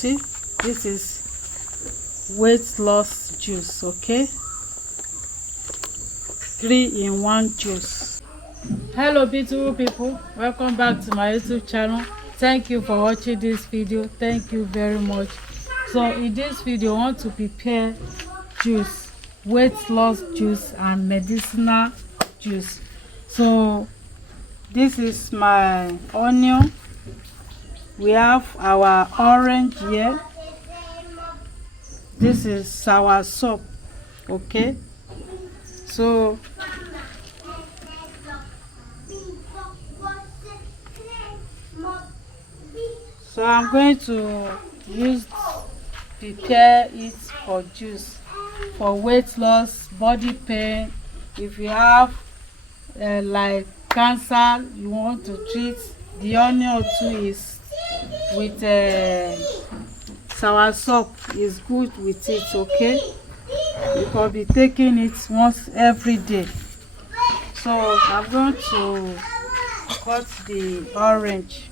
see, this is weight loss juice. Okay, 3-in-1 juice. Hello beautiful people, welcome back to my YouTube channel. Thank you for watching this video. Thank you very much. So in this video I want to prepare juice, weight loss juice and medicinal juice. So this is my onion, we have our orange here, this is sour soap. Okay, so I'm going to prepare it for juice, for weight loss, body pain. If you have like cancer you want to treat, the onion too is with sour soap is good with it. Okay, you can be taking it once every day. So I'm going to cut the orange.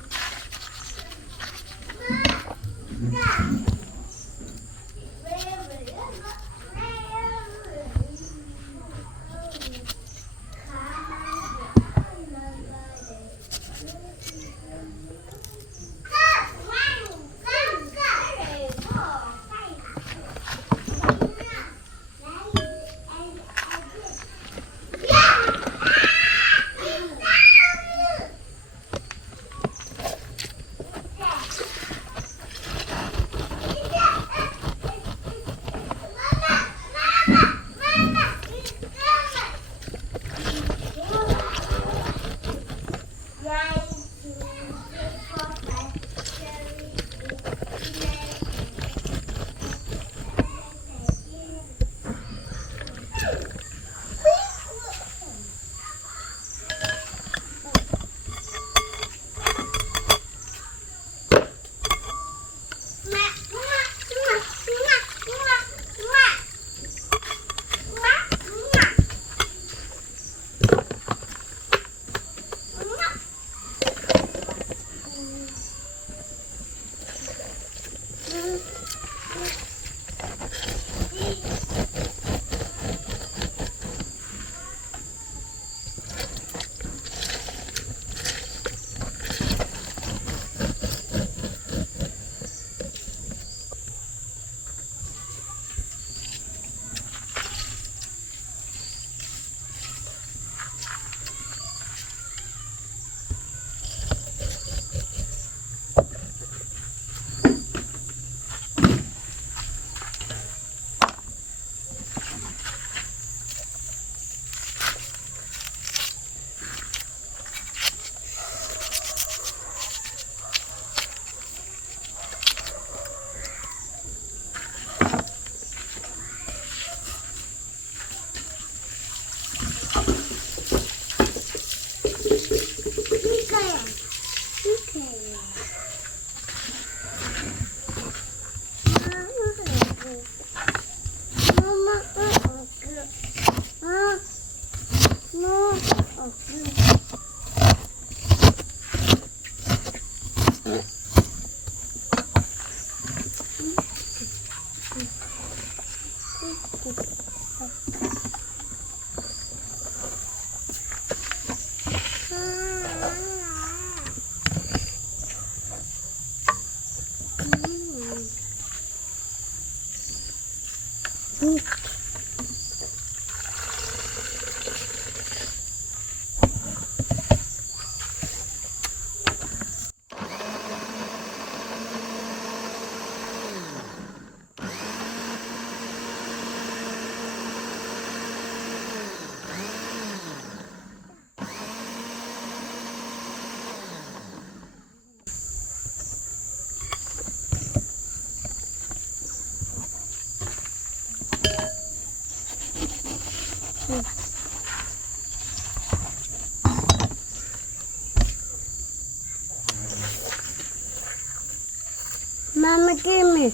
Mama, give me.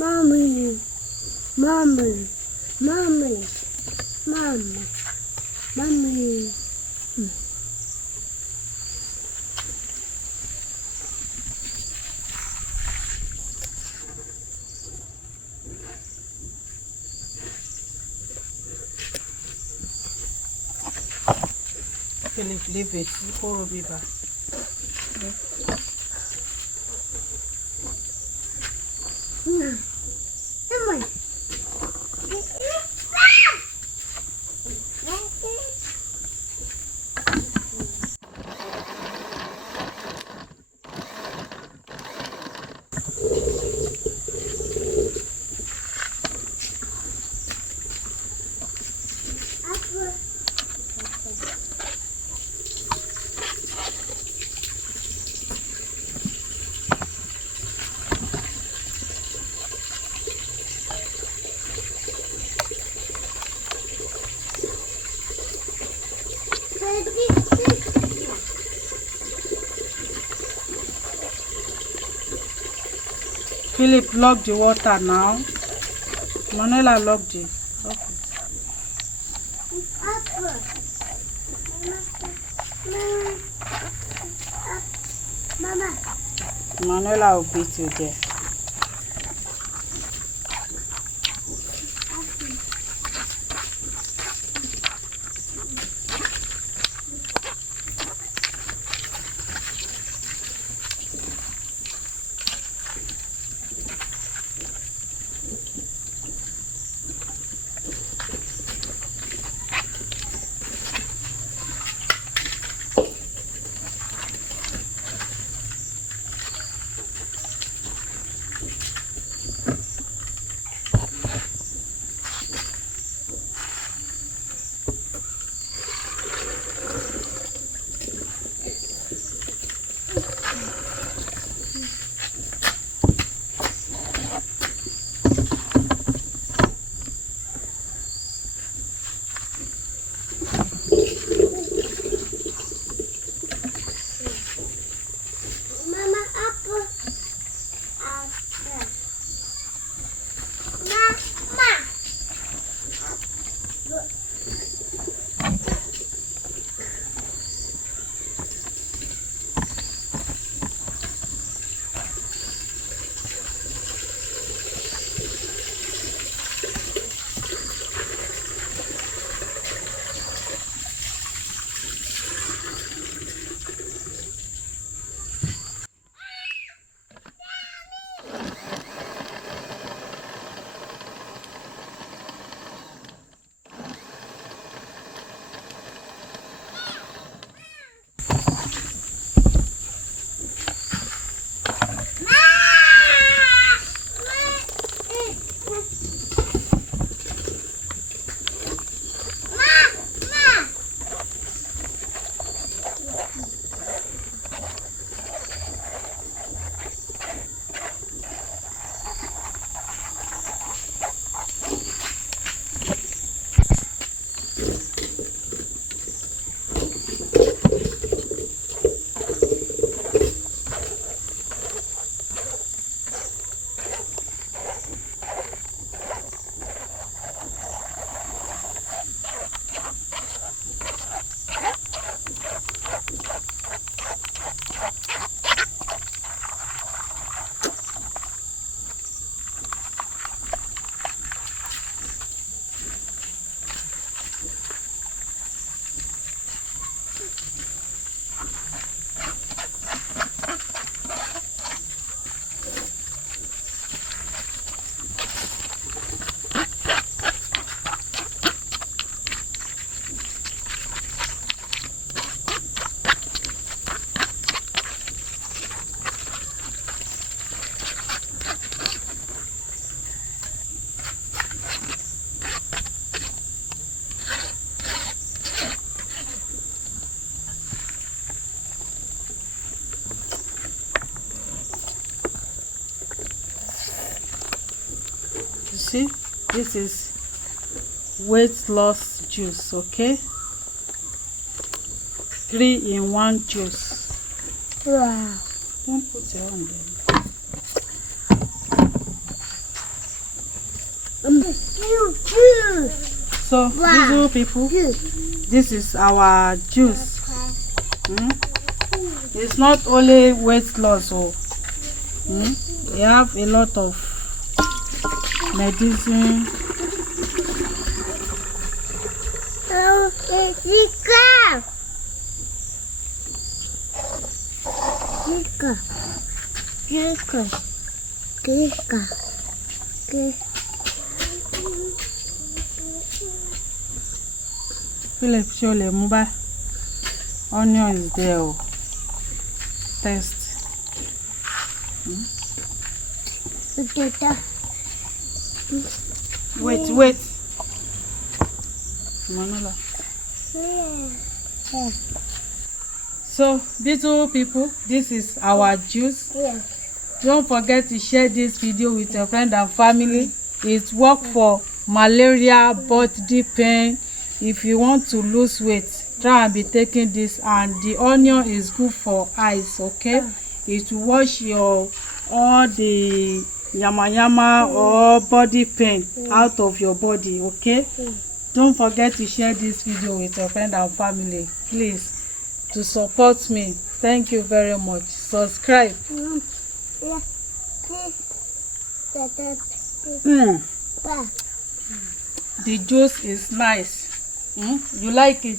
Mommy, mommy, mommy, mommy, mommy. Philip, leave it. Before we'll be back. Come on. Philip, lock the water now. Manuela, lock the. Okay. Mama. Manuela will beat you there. Mama, apple. Mama. see, this is weight loss juice, okay? 3-in-1 juice. Wow. Don't put your hand there. So, beautiful people, this is our juice. It's not only weight loss, we have a lot of medicine. Philip, surely, mobile onion is there. Oh. Taste. Wait. Manola. So, beautiful people, this is our juice. Don't forget to share this video with your friend and family. It works for malaria, body pain. If you want to lose weight, try and be taking this. And the onion is good for eyes, okay? It will wash all the yama or body pain out of your body, okay? Don't forget to share this video with your friend and family, please, to support me. Thank you very much. Subscribe. The juice is nice. You like it?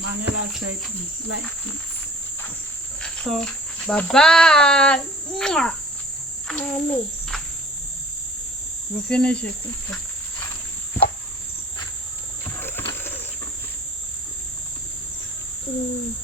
Manila said he like it. So, bye-bye. Mommy. You finish it? Okay.